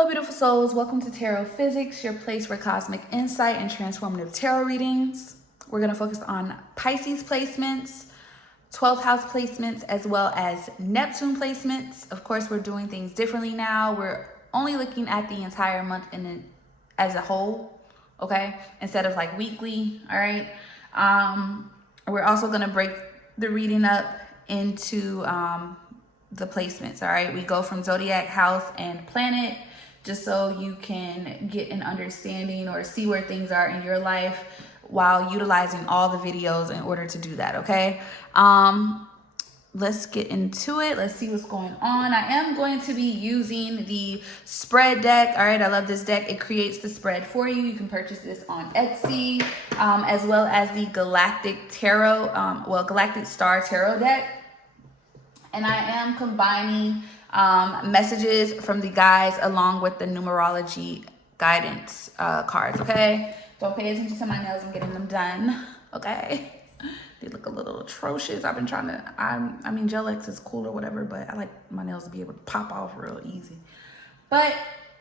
Hello, beautiful souls. Welcome to Tarot Physics, your place for cosmic insight and transformative tarot readings. We're going to focus on Pisces placements, 12th house placements, as well as Neptune placements. Of course, we're doing things differently now. We're only looking at the entire month as a whole, okay? Instead of like weekly, all right? We're also going to break the reading up into the placements, all right? We go from zodiac, house, and planet, just so you can get an understanding or see where things are in your life while utilizing all the videos in order to do that, okay? Let's get into it. Let's see what's going on. I am going to be using the spread deck. All right, I love this deck. It creates the spread for you. You can purchase this on Etsy, as well as the Galactic Tarot, Galactic Star Tarot deck. And I am combining messages from the guides along with the numerology guidance cards, okay? Don't pay attention to my nails. I'm getting them done, okay? They look a little atrocious. I've been trying to, I mean, Gel X is cool or whatever, but I like my nails to be able to pop off real easy. But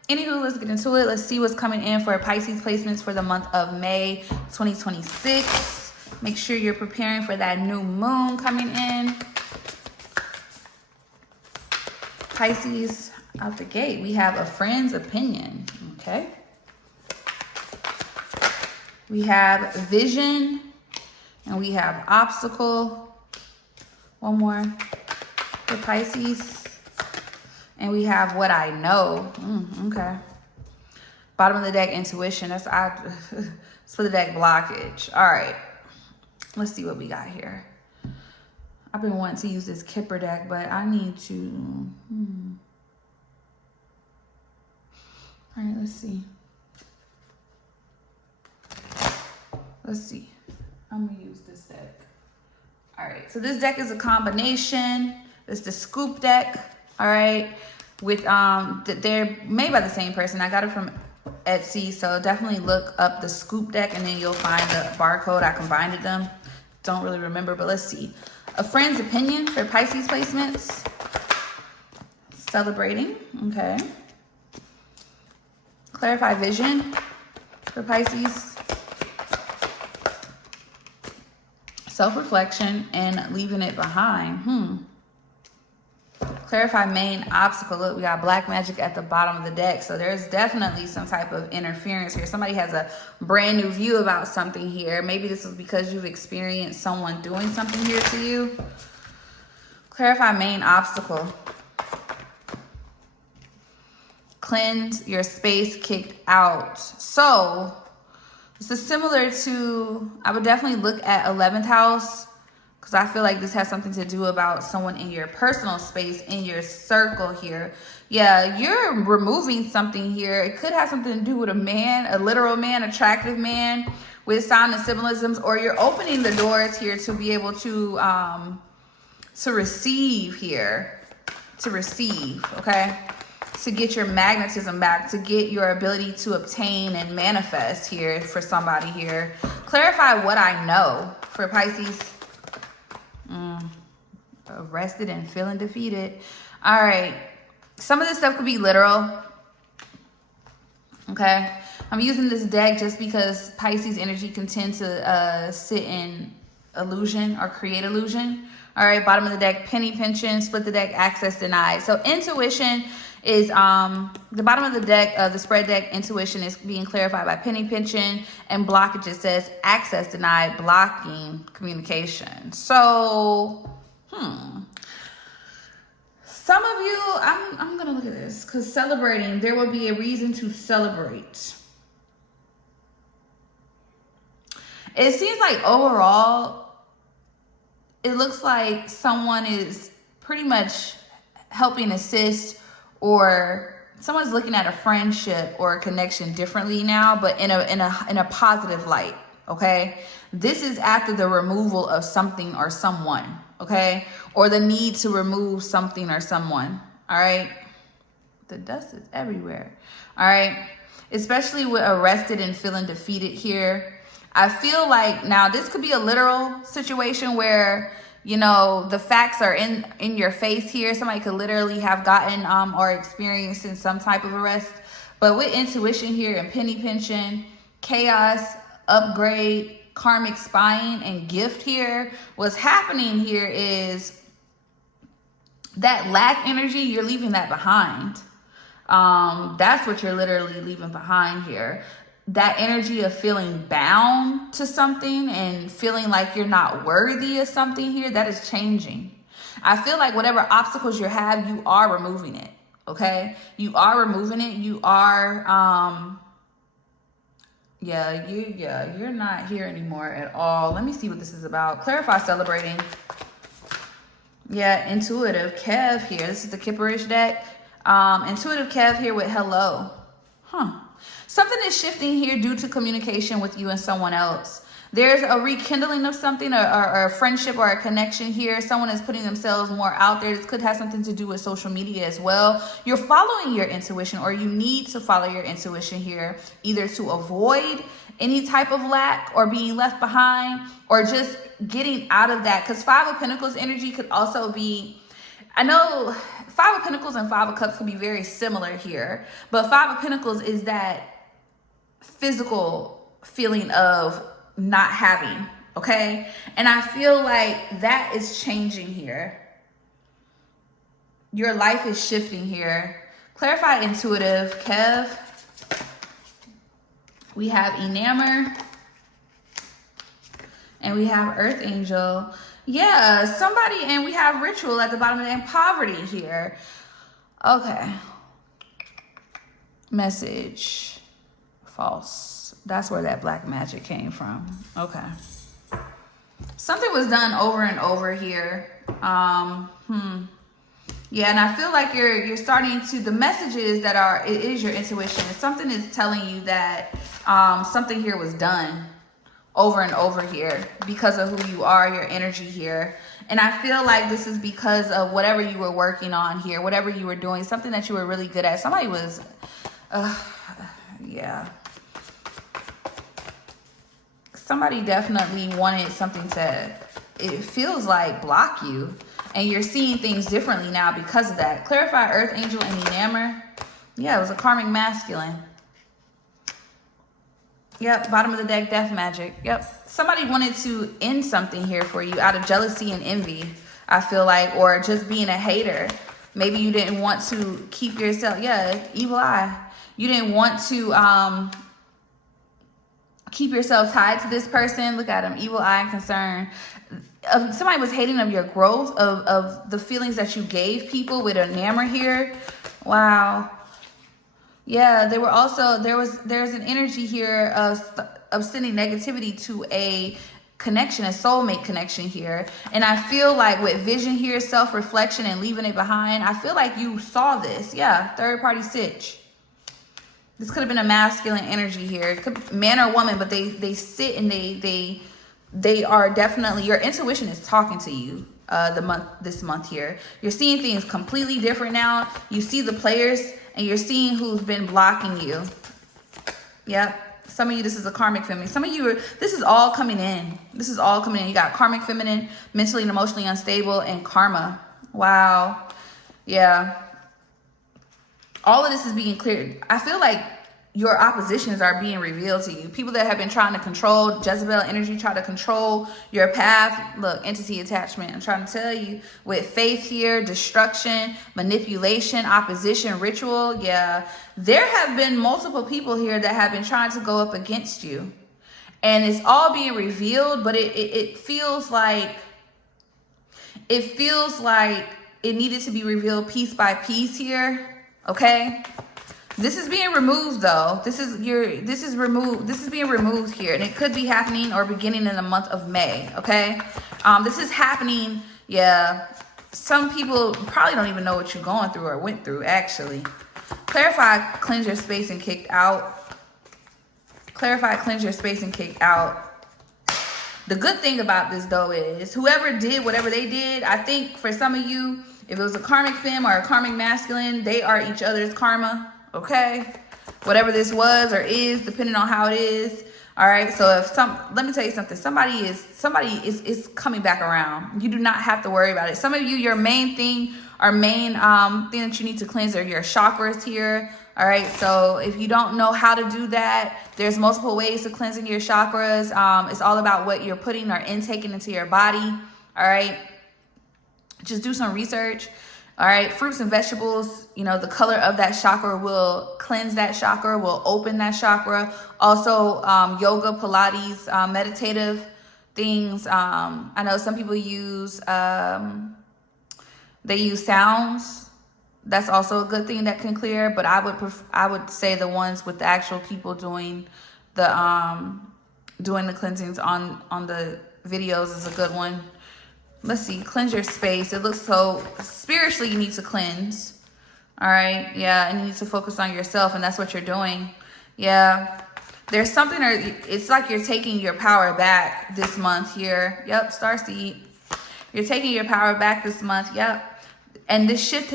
anywho, let's get into it. Let's see what's coming in for Pisces placements for the month of May 2026. Make sure you're preparing for that new moon coming in. Pisces, out the gate, we have a friend's opinion, okay? We have vision, and we have obstacle. One more for Pisces. And we have what I know. Okay. Bottom of the deck, intuition. Let's put the deck blockage. All right. Let's see what we got here. I've been wanting to use this Kipper deck, but I need to... All right, let's see. Let's see. I'm going to use this deck. All right, so this deck is a combination. It's the Scoop deck, all right? With they're made by the same person. I got it from Etsy, so definitely look up the Scoop deck, and then you'll find the barcode. I combined them. Don't really remember, but let's see. A friend's opinion for Pisces placements. Celebrating, okay. Clarify vision for Pisces. Self-reflection and leaving it behind. Clarify main obstacle. Look, we got black magic at the bottom of the deck. So there's definitely some type of interference here. Somebody has a brand new view about something here. Maybe this is because you've experienced someone doing something here to you. Clarify main obstacle. Cleanse your space, kicked out. So this is similar to, I would definitely look at 11th house, because I feel like this has something to do about someone in your personal space, in your circle here. Yeah, you're removing something here. It could have something to do with a man, a literal man, attractive man with sign and symbolisms, or you're opening the doors here to be able to receive here, okay? To get your magnetism back, to get your ability to obtain and manifest here for somebody here. Clarify what I know for Pisces. Arrested and feeling defeated. All right. Some of this stuff could be literal. Okay. I'm using this deck just because Pisces energy can tend to sit in illusion or create illusion. All right. Bottom of the deck, penny pinching, split the deck, access denied. So intuition is the bottom of the deck, the spread deck. Intuition is being clarified by penny pinching, and blockage, it says access denied, blocking communication. So some of you, I'm gonna look at this, because celebrating, there will be a reason to celebrate. It seems like overall, it looks like someone is pretty much helping assist, or someone's looking at a friendship or a connection differently now, but in a positive light, okay? This is after the removal of something or someone, okay? Or the need to remove something or someone, all right? The dust is everywhere, all right? Especially with arrested and feeling defeated here. I feel like now this could be a literal situation where, you know, the facts are in your face here. Somebody could literally have gotten or experienced in some type of arrest. But with intuition here and penny pinching, chaos, upgrade, karmic spying, and gift here, what's happening here is that lack energy, you're leaving that behind. That's what you're literally leaving behind here. That energy of feeling bound to something and feeling like you're not worthy of something here, that is changing. I feel like whatever obstacles you have, you are removing it. Okay? You are removing it. You are, you're not here anymore at all. Let me see what this is about. Clarify celebrating. Yeah, intuitive Kev here. This is the Kipperish deck. Intuitive Kev here with hello. Something is shifting here due to communication with you and someone else. There's a rekindling of something, or a friendship or a connection here. Someone is putting themselves more out there. This could have something to do with social media as well. You're following your intuition, or you need to follow your intuition here, either to avoid any type of lack or being left behind, or just getting out of that. Because Five of Pentacles energy could also be, I know Five of Pentacles and Five of Cups can be very similar here, but Five of Pentacles is that physical feeling of not having, okay? And I feel like that is changing here. Your life is shifting here. Clarify intuitive, Kev. We have Enamor. And we have Earth Angel. Yeah, somebody, and we have Ritual at the bottom, and Poverty here. Okay. Message. False. That's where that black magic came from. Okay. Something was done over and over here. Yeah, and I feel like you're starting to, the messages that are, it is your intuition. Something is telling you that something here was done over and over here because of who you are, your energy here. And I feel like this is because of whatever you were working on here, whatever you were doing, something that you were really good at. Somebody was, yeah. Somebody definitely wanted something to, it feels like, block you. And you're seeing things differently now because of that. Clarify Earth Angel and Enamor. Yeah, it was a karmic masculine. Yep, bottom of the deck, Death Magic. Yep. Somebody wanted to end something here for you out of jealousy and envy, I feel like, or just being a hater. Maybe you didn't want to keep yourself, yeah, evil eye. You didn't want to keep yourself tied to this person. Look at him, evil eye and concern. Somebody was hating of your growth, of the feelings that you gave people with Enamor here. Wow. Yeah, they were also, there's an energy here of sending negativity to a connection, a soulmate connection here. And I feel like with vision here, self-reflection and leaving it behind, I feel like you saw this. Yeah, third party sitch. This could have been a masculine energy here. It could be man or woman, but they sit and they are definitely, your intuition is talking to you this month here. You're seeing things completely different now. You see the players and you're seeing who's been blocking you. Yep. Some of you, this is a karmic feminine. Some of you, this is all coming in. This is all coming in. You got karmic feminine, mentally and emotionally unstable, and karma. Wow. Yeah. All of this is being cleared. I feel like your oppositions are being revealed to you. People that have been trying to control, Jezebel energy, try to control your path. Look, entity attachment. I'm trying to tell you, with faith here, destruction, manipulation, opposition, ritual. Yeah, there have been multiple people here that have been trying to go up against you. And it's all being revealed, but it feels like it needed to be revealed piece by piece here. Okay, this is being removed though. This is being removed here, and it could be happening or beginning in the month of May. Okay, this is happening. Yeah, some people probably don't even know what you're going through or went through. Actually, clarify, cleanse your space and kicked out. Clarify, cleanse your space and kicked out. The good thing about this though is whoever did whatever they did, I think for some of you, if it was a karmic femme or a karmic masculine, they are each other's karma, okay? Whatever this was or is, depending on how it is. All right, so let me tell you something. Somebody is coming back around. You do not have to worry about it. Some of you, your main thing or main thing that you need to cleanse are your chakras here. All right, so if you don't know how to do that, there's multiple ways to cleansing your chakras. It's all about what you're putting or intaking into your body. All right, just do some research. All right, fruits and vegetables, you know, the color of that chakra will cleanse that chakra, will open that chakra. Also, yoga, Pilates, meditative things. I know some people use, they use sounds. That's also a good thing that can clear, but I would say the ones with the actual people doing the cleansings on the videos is a good one. Let's see, cleanse your space. It looks so spiritually you need to cleanse. All right, yeah, and you need to focus on yourself, and that's what you're doing. Yeah, there's something, or it's like you're taking your power back this month here. Yep, starseed. You're taking your power back this month. Yep. And this shift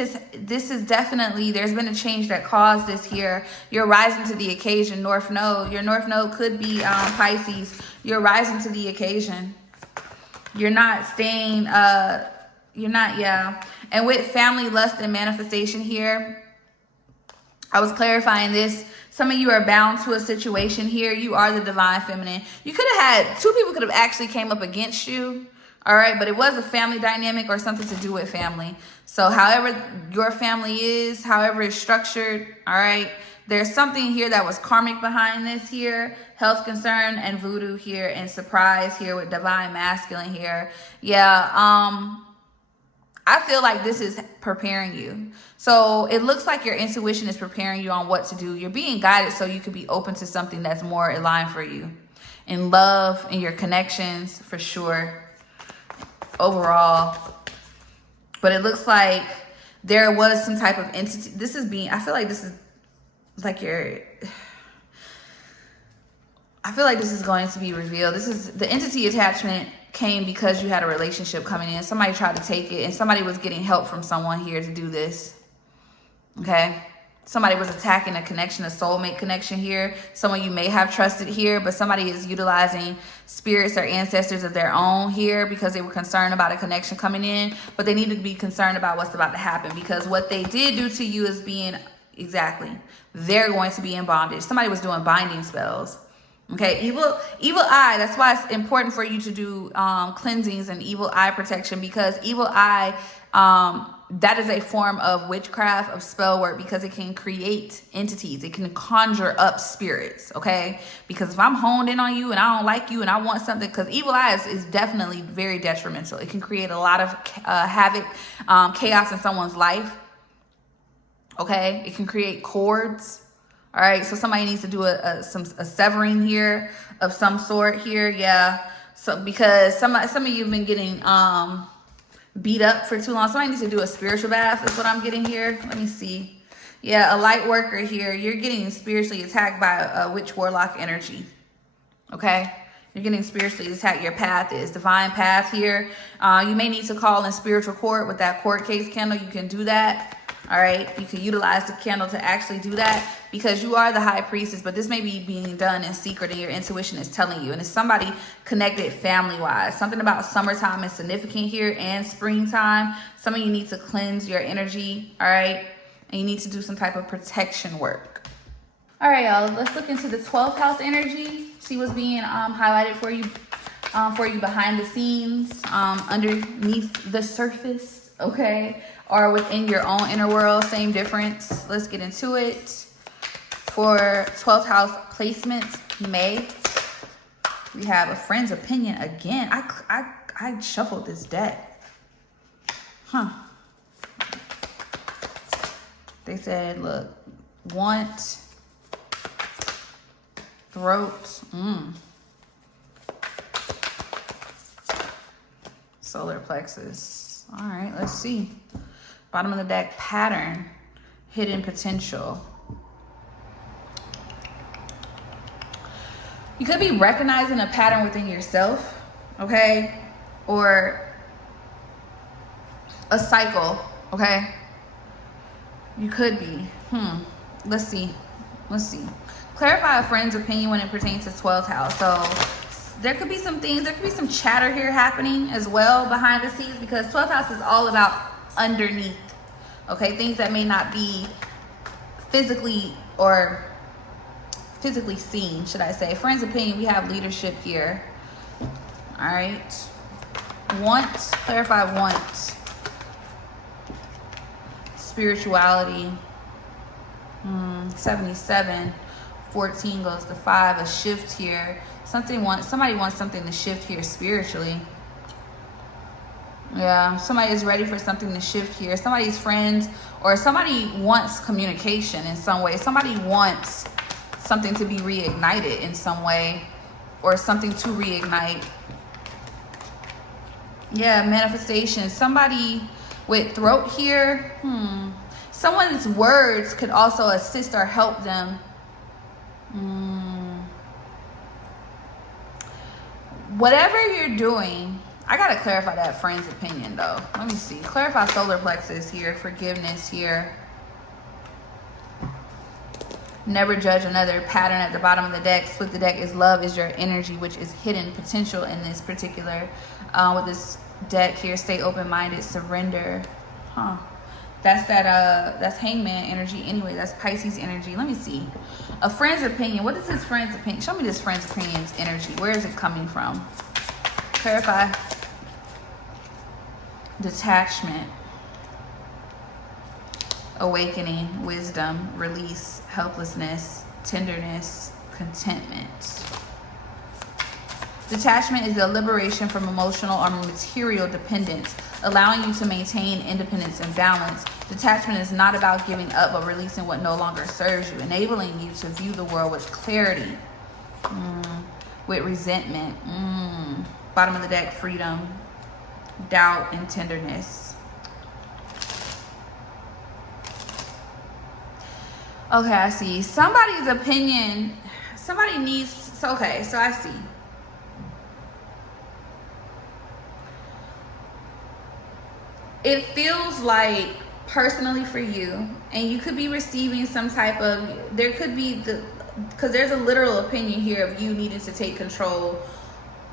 this is definitely, there's been a change that caused this here. You're rising to the occasion, North Node. Your North Node could be Pisces. You're rising to the occasion. You're not staying, yeah. And with family, lust, and manifestation here, I was clarifying this. Some of you are bound to a situation here. You are the divine feminine. You could have had, two people could have actually came up against you. All right, but it was a family dynamic or something to do with family. So however your family is, however it's structured, all right, there's something here that was karmic behind this here. Health concern and voodoo here, and surprise here with divine masculine here. Yeah, I feel like this is preparing you. So it looks like your intuition is preparing you on what to do. You're being guided so you could be open to something that's more aligned for you. In love, in your connections, for sure. Overall, but it looks like there was some type of entity. This is being, I feel like this is like I feel like this is going to be revealed. This is the entity attachment came because you had a relationship coming in. Somebody tried to take it, and somebody was getting help from someone here to do this. Okay. Somebody was attacking a connection, a soulmate connection here. Someone you may have trusted here, but somebody is utilizing spirits or ancestors of their own here because they were concerned about a connection coming in, but they need to be concerned about what's about to happen, because what they did do to you is being, exactly, they're going to be in bondage. Somebody was doing binding spells. Okay, evil eye. That's why it's important for you to do cleansings and evil eye protection, because evil eye, that is a form of witchcraft, of spell work, because it can create entities. It can conjure up spirits, okay? Because if I'm honed in on you and I don't like you and I want something, because evil eye is definitely very detrimental. It can create a lot of havoc, chaos in someone's life, okay? It can create cords. All right, so somebody needs to do a severing here of some sort here, yeah. So because some of you have been getting beat up for too long. Somebody needs to do a spiritual bath is what I'm getting here. Let me see. Yeah, a light worker here. You're getting spiritually attacked by a witch warlock energy. Okay, you're getting spiritually attacked. Your path is divine path here. You may need to call in spiritual court with that court case candle. You can do that. All right, you can utilize the candle to actually do that, because you are the high priestess, but this may be being done in secret and your intuition is telling you. And it's somebody connected family-wise. Something about summertime is significant here, and springtime. Some of you need to cleanse your energy, all right? And you need to do some type of protection work. All right, y'all, let's look into the 12th house energy. See what's being highlighted for you behind the scenes, underneath the surface, okay? Or within your own inner world, same difference. Let's get into it. For 12th house placements, May, we have a friend's opinion again. I shuffled this deck. Huh. They said, look, want, throat, solar plexus. All right, let's see. Bottom of the deck, pattern, hidden potential. You could be recognizing a pattern within yourself, okay? Or a cycle, okay? You could be. Let's see. Clarify a friend's opinion when it pertains to 12th house. So there could be some things, there could be some chatter here happening as well behind the scenes, because 12th house is all about underneath, okay? Things that may not be physically seen, should I say. Friend's opinion, we have leadership here. All right. Want, clarify want. Spirituality. 77. 14 goes to 5. A shift here. Somebody wants something to shift here spiritually. Yeah, somebody is ready for something to shift here. Somebody's friends, or somebody wants communication in some way. Somebody wants something to be reignited in some way, or something to reignite. Yeah, manifestation. Somebody with throat here. Someone's words could also assist or help them. Whatever you're doing, I gotta clarify that friend's opinion though. Let me see. Clarify solar plexus here. Forgiveness here. Never judge another. Pattern at the bottom of the deck. Split the deck is love is your energy, which is hidden potential in this particular, with this deck here. Stay open-minded. Surrender. That's hangman energy anyway. That's Pisces energy. Let me see. A friend's opinion. What is this friend's opinion? Show me this friend's opinion's energy. Where is it coming from? Clarify. Detachment. Awakening. Wisdom. Release. Helplessness. Tenderness. Contentment. Detachment is the liberation from emotional or material dependence, allowing you to maintain independence and balance. Detachment is not about giving up, but releasing what no longer serves you, enabling you to view the world with clarity, with resentment. Bottom of the deck, freedom, doubt, and tenderness. Okay, I see. Somebody's opinion, somebody needs, so I see. It feels like personally for you, and you could be receiving some type of, there could be because there's a literal opinion here of you needing to take control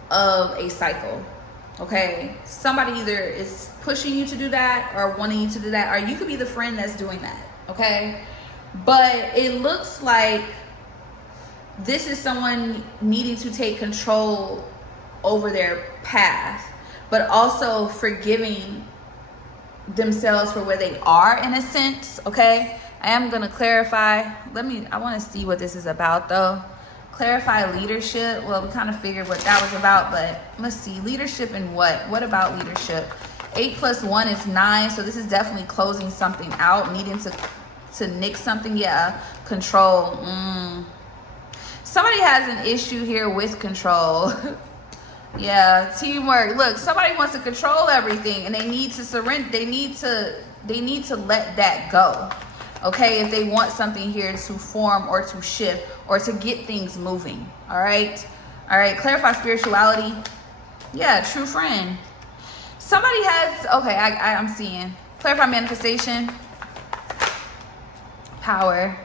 of a cycle. Okay, somebody either is pushing you to do that or wanting you to do that, or you could be the friend that's doing that. Okay, but it looks like this is someone needing to take control over their path, but also forgiving themselves for where they are in a sense. Okay, I am going to clarify. I want to see what this is about though. Clarify leadership. Well, we kind of figured what that was about, but let's see. Leadership and what about leadership? 8 + 1 is 9, so this is definitely closing something out, needing to nix something. Yeah, control. Somebody has an issue here with control. Yeah, teamwork. Look, somebody wants to control everything, and they need to surrender. They need to let that go. Okay, if they want something here to form or to shift or to get things moving. All right. Clarify spirituality. Yeah, true friend. Somebody has. Okay, I'm seeing. Clarify manifestation. Power.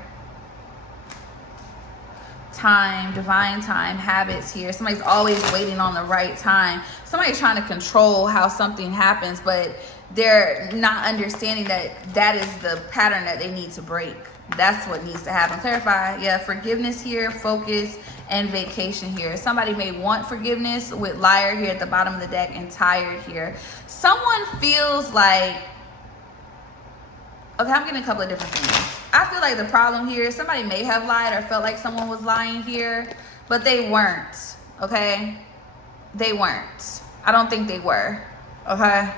Time, divine time, habits here. Somebody's always waiting on the right time. Somebody's trying to control how something happens, but they're not understanding that is the pattern that they need to break. That's what needs to happen. Clarify. Yeah, forgiveness here, focus, and vacation here. Somebody may want forgiveness with liar here at the bottom of the deck and tired here. Someone feels like, okay, I'm getting a couple of different things. I feel like the problem here is somebody may have lied or felt like someone was lying here, but they weren't. Okay, they weren't. I don't think they were. Okay,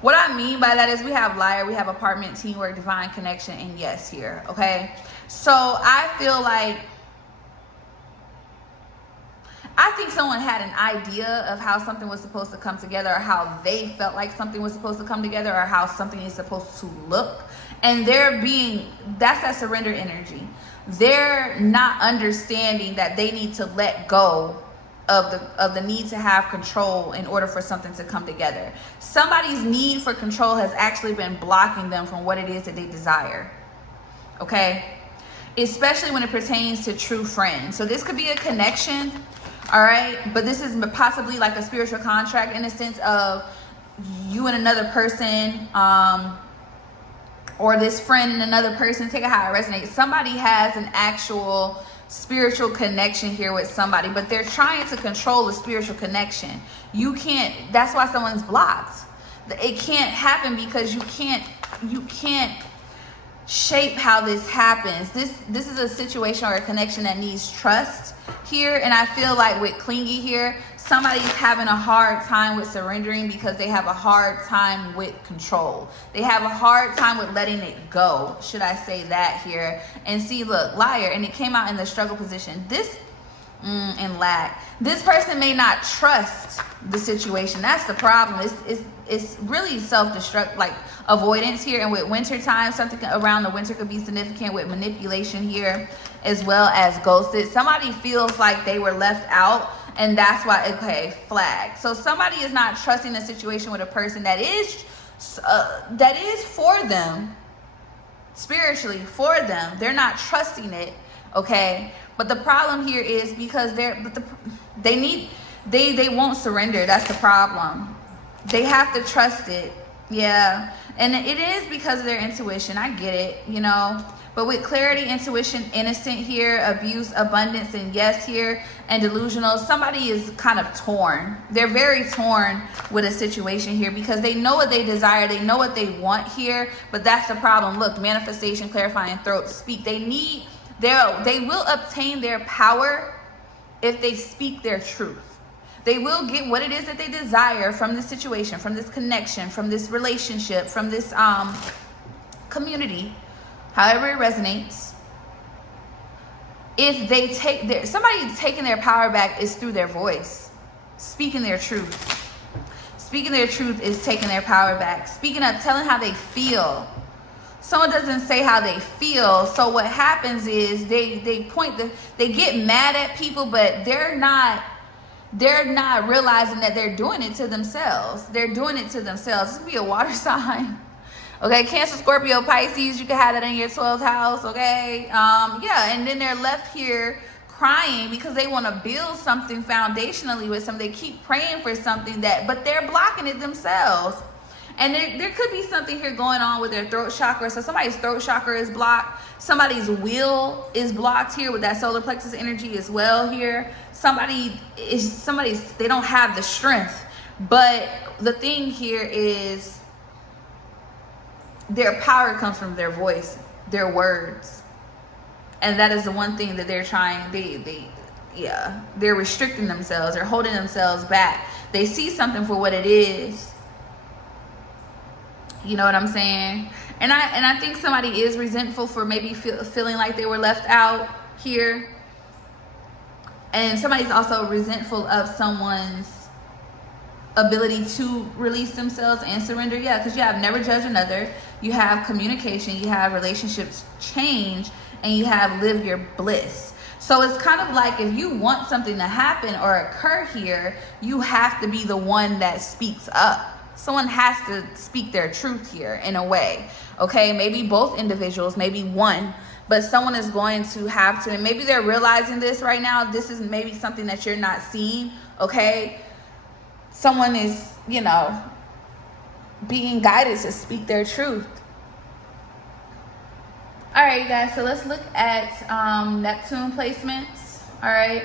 what I mean by that is we have liar, we have apartment, teamwork, divine connection, and yes here. Okay, so I feel like, I think someone had an idea of how something was supposed to come together, or how they felt like something was supposed to come together, or how something is supposed to look. And that's that surrender energy. They're not understanding that they need to let go of the need to have control in order for something to come together. Somebody's need for control has actually been blocking them from what it is that they desire. Okay? Especially when it pertains to true friends. So this could be a connection. All right, but this is possibly like a spiritual contract in the sense of you and another person or this friend and another person, take it how it resonates. Somebody has an actual spiritual connection here with somebody, but they're trying to control the spiritual connection. You can't, that's why someone's blocked. It can't happen because you can't shape how this happens. This is a situation or a connection that needs trust here. And I feel like with clingy here, somebody's having a hard time with surrendering because they have a hard time with control. They have a hard time with letting it go, should I say that here. And see, look, liar, and it came out in the struggle position. This and lack. This person may not trust the situation. That's the problem. It's really self-destruct, like avoidance here. And with winter time, something around the winter could be significant with manipulation here, as well as ghosted. Somebody feels like they were left out, and that's why, okay, flag. So somebody is not trusting a situation with a person that is for them, spiritually for them. They're not trusting it, okay? But the problem here is because they won't surrender. That's the problem. They have to trust it. Yeah. And it is because of their intuition. I get it, you know. But with clarity, intuition, innocent here, abuse, abundance, and yes here, and delusional, somebody is kind of torn. They're very torn with a situation here because they know what they desire. They know what they want here. But that's the problem. Look, manifestation, clarifying, throat, speak. They will obtain their power if they speak their truth. They will get what it is that they desire from this situation, from this connection, from this relationship, from this community, however it resonates. If they take somebody taking their power back is through their voice, speaking their truth. Speaking their truth is taking their power back. Speaking up, telling how they feel. Someone doesn't say how they feel, so what happens is they get mad at people, but they're not realizing that they're doing it to themselves. They're doing it to themselves. This could be a water sign. Okay, Cancer, Scorpio, Pisces, you can have that in your 12th house, okay? Yeah, and then they're left here crying because they want to build something foundationally with something. They keep praying for something but they're blocking it themselves. And there could be something here going on with their throat chakra. So somebody's throat chakra is blocked. Somebody's will is blocked here with that solar plexus energy as well here. They don't have the strength. But the thing here is their power comes from their voice, their words. And that is the one thing that they're trying, they're restricting themselves. They're holding themselves back. They see something for what it is. You know what I'm saying? And I think somebody is resentful for maybe feeling like they were left out here. And somebody's also resentful of someone's ability to release themselves and surrender. Yeah, because you have never judge another. You have communication. You have relationships change. And you have live your bliss. So it's kind of like if you want something to happen or occur here, you have to be the one that speaks up. Someone has to speak their truth here in a way, okay? Maybe both individuals, maybe one, but someone is going to have to, and maybe they're realizing this right now. This is maybe something that you're not seeing, okay? Someone is, being guided to speak their truth. All right, guys, so let's look at Neptune placements, all right?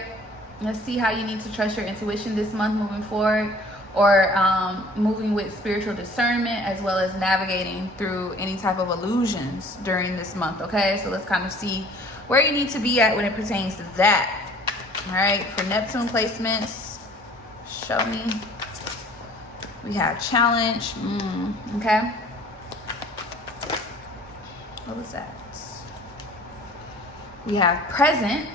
Let's see how you need to trust your intuition this month moving forward, or moving with spiritual discernment, as well as navigating through any type of illusions during this month, okay? So let's kind of see where you need to be at when it pertains to that. All right, for Neptune placements, show me. We have challenge, okay? What was that? We have present.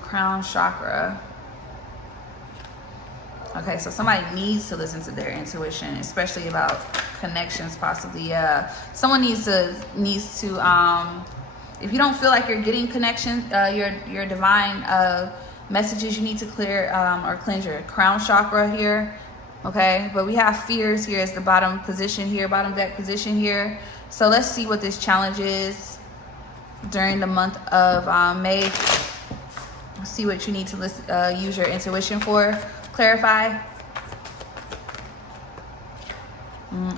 Crown chakra. Okay, so somebody needs to listen to their intuition, especially about connections, possibly. Someone needs to if you don't feel like you're getting connection, your divine messages, you need to clear or cleanse your crown chakra here. Okay, but we have fears here as the bottom position here, bottom deck position here. So let's see what this challenge is during the month of May. See what you need to use your intuition for. Clarify.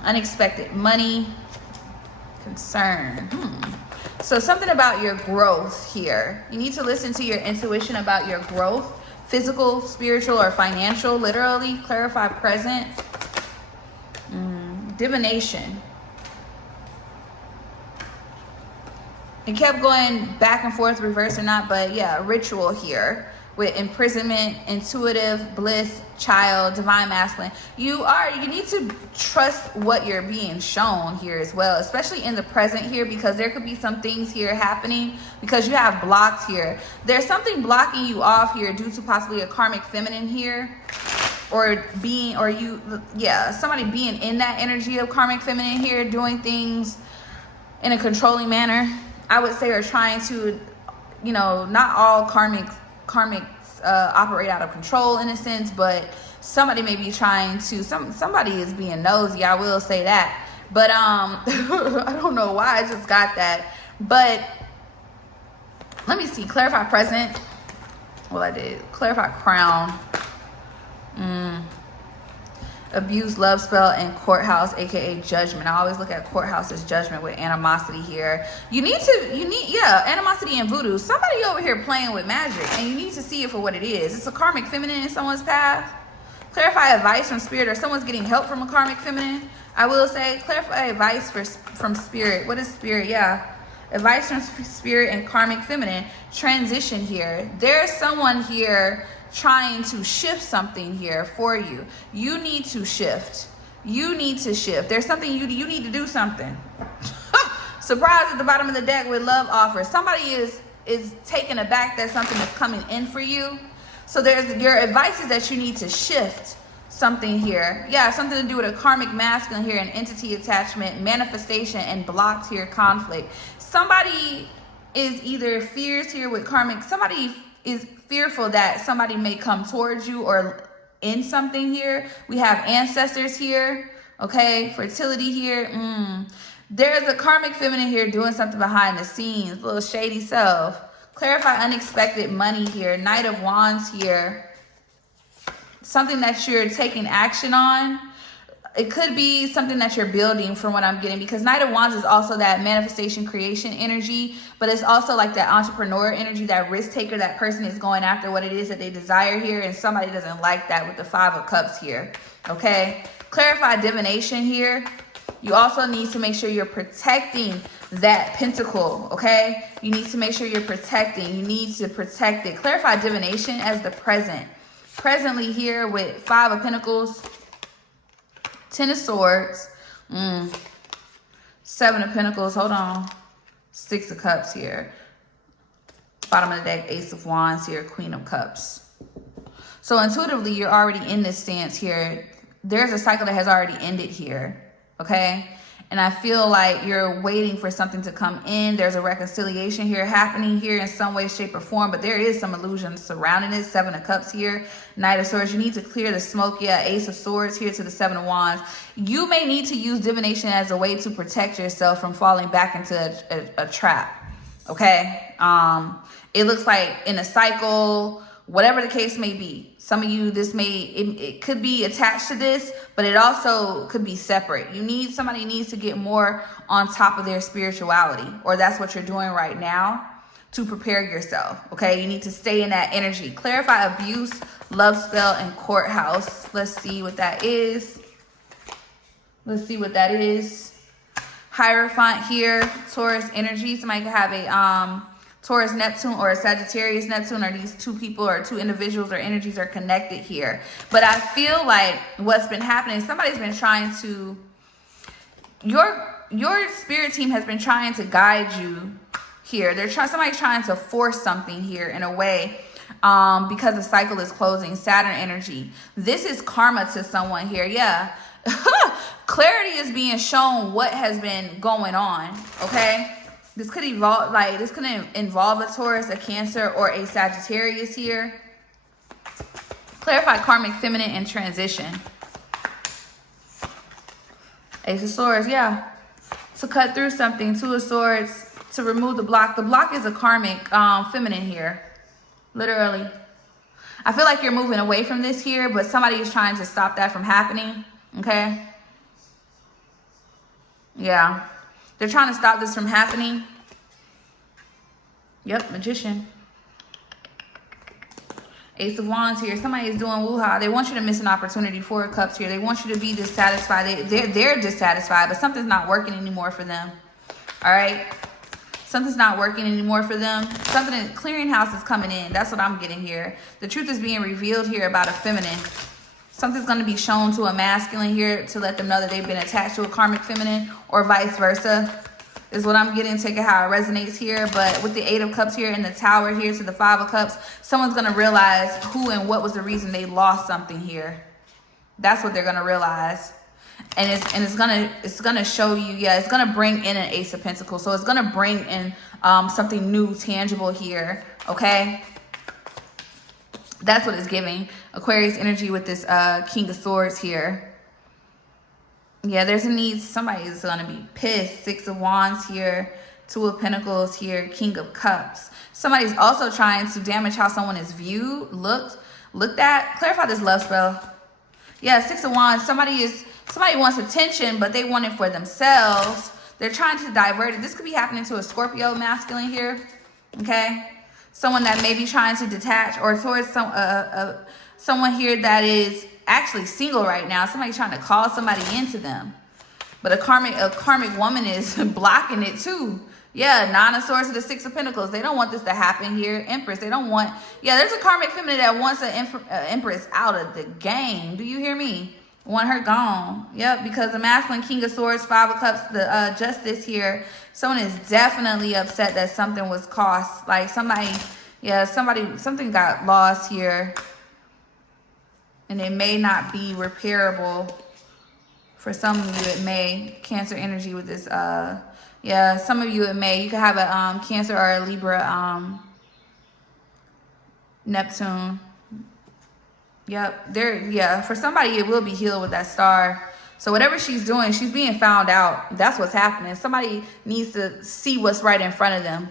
Unexpected money. Concern. So something about your growth here. You need to listen to your intuition about your growth. Physical, spiritual, or financial. Literally. Clarify present. Divination. It kept going back and forth, reverse or not, but yeah, ritual here with imprisonment, intuitive, bliss, child, divine masculine. You need to trust what you're being shown here as well, especially in the present here, because there could be some things here happening because you have blocks here. There's something blocking you off here due to possibly a karmic feminine here, or somebody being in that energy of karmic feminine here, doing things in a controlling manner, I would say, or trying to, not all karmics operate out of control in a sense, but somebody may be trying to, somebody is being nosy, I will say that, but I don't know why I just got that. But let me see. Clarify present. Well, I did. Clarify crown. Abuse, love spell, and courthouse, aka judgment. I always look at courthouse as judgment with animosity here. Animosity and voodoo. Somebody over here playing with magic, and you need to see it for what it is. It's a karmic feminine in someone's path. Clarify advice from spirit, or someone's getting help from a karmic feminine. I will say, clarify advice from spirit. What is spirit? Advice from spirit and karmic feminine. Transition here. There's someone here trying to shift something here for you. You need to shift. There's something you need to do something. Surprise at the bottom of the deck with love offers. Somebody is taken aback that something is coming in for you. So your advice is that you need to shift something here. Something to do with a karmic masculine here, an entity attachment, manifestation, and blocked here conflict. Somebody is either fears here with karmic. Somebody is fearful that somebody may come towards you or in something here. We have ancestors here. Okay, fertility here. There's a karmic feminine here doing something behind the scenes, little shady self. Clarify unexpected money here. Knight of Wands here. Something that you're taking action on. It could be something that you're building, from what I'm getting, because Knight of Wands is also that manifestation creation energy, but it's also like that entrepreneur energy, that risk taker. That person is going after what it is that they desire here, and somebody doesn't like that with the Five of Cups here. Okay, clarify divination here. You also need to make sure you're protecting that pentacle. Okay, you need to make sure you're protecting. You need to protect it. Clarify divination as the present. Presently here with Five of Pentacles, Ten of Swords, Seven of Pentacles, hold on, Six of Cups here, bottom of the deck, Ace of Wands here, Queen of Cups. So intuitively, you're already in this stance here. There's a cycle that has already ended here, okay? And I feel like you're waiting for something to come in. There's a reconciliation here happening here in some way, shape, or form, but there is some illusion surrounding it. Seven of Cups here, Knight of Swords. You need to clear the smoke. Ace of Swords here to the Seven of Wands. You may need to use divination as a way to protect yourself from falling back into a trap, okay? It looks like in a cycle, whatever the case may be. Some of you, it could be attached to this, but it also could be separate. Somebody needs to get more on top of their spirituality, or that's what you're doing right now to prepare yourself, okay? You need to stay in that energy. Clarify abuse, love spell, and courthouse. Let's see what that is. Hierophant here, Taurus energy. Somebody could have a Taurus Neptune or a Sagittarius Neptune, or these two people or two individuals or energies are connected here. But I feel like what's been happening, somebody's been trying to, your spirit team has been trying to guide you here. Somebody's trying to force something here in a way, because the cycle is closing. Saturn energy. This is karma to someone here. Clarity is being shown what has been going on, okay? This could involve a Taurus, a Cancer, or a Sagittarius here. Clarify karmic feminine and transition. Ace of Swords, to cut through something. Two of Swords, to remove the block. The block is a karmic feminine here, literally. I feel like you're moving away from this here, but somebody is trying to stop that from happening, okay? Yeah. They're trying to stop this from happening. Yep, Magician. Ace of Wands here. Somebody is doing woo-ha. They want you to miss an opportunity. Four of Cups here. They want you to be dissatisfied. They're dissatisfied, but something's not working anymore for them. All right? Something's not working anymore for them. Something in clearinghouse is coming in. That's what I'm getting here. The truth is being revealed here about a feminine. Something's going to be shown to a masculine here to let them know that they've been attached to a karmic feminine, or vice versa. Is what I'm getting. Take it how it resonates here. But with the Eight of Cups here and the Tower here to the Five of Cups, someone's going to realize who and what was the reason they lost something here. That's what they're going to realize. And it's gonna show you, yeah, it's gonna bring in an Ace of Pentacles. So it's gonna bring in something new, tangible here. Okay, that's what it's giving. Aquarius energy with this King of Swords here. Yeah, there's a need. Somebody's gonna be pissed. Six of Wands here, Two of Pentacles here, King of Cups. Somebody's also trying to damage how someone is viewed, looked at. Clarify this love spell. Yeah, Six of Wands. Somebody wants attention, but they want it for themselves. They're trying to divert it. This could be happening to a Scorpio masculine here. Okay, someone that may be trying to detach, or towards someone here that is actually single right now. Somebody trying to call somebody into them, but a karmic woman is blocking it too. Yeah, Nine of Swords to the Six of Pentacles. They don't want this to happen here. Empress, they don't want. Yeah, there's a karmic feminine that wants an Empress out of the game. Do you hear me? Want her gone. Yep, because the masculine King of Swords, Five of Cups, the Justice here. Someone is definitely upset that something was cost. Like something got lost here. And it may not be repairable. For some of you, it may. Cancer energy with this, yeah, some of you it may. You could have a Cancer or a Libra Neptune. Yep, yeah, for somebody it will be healed with that star. So whatever she's doing, she's being found out. That's what's happening. Somebody needs to see what's right in front of them.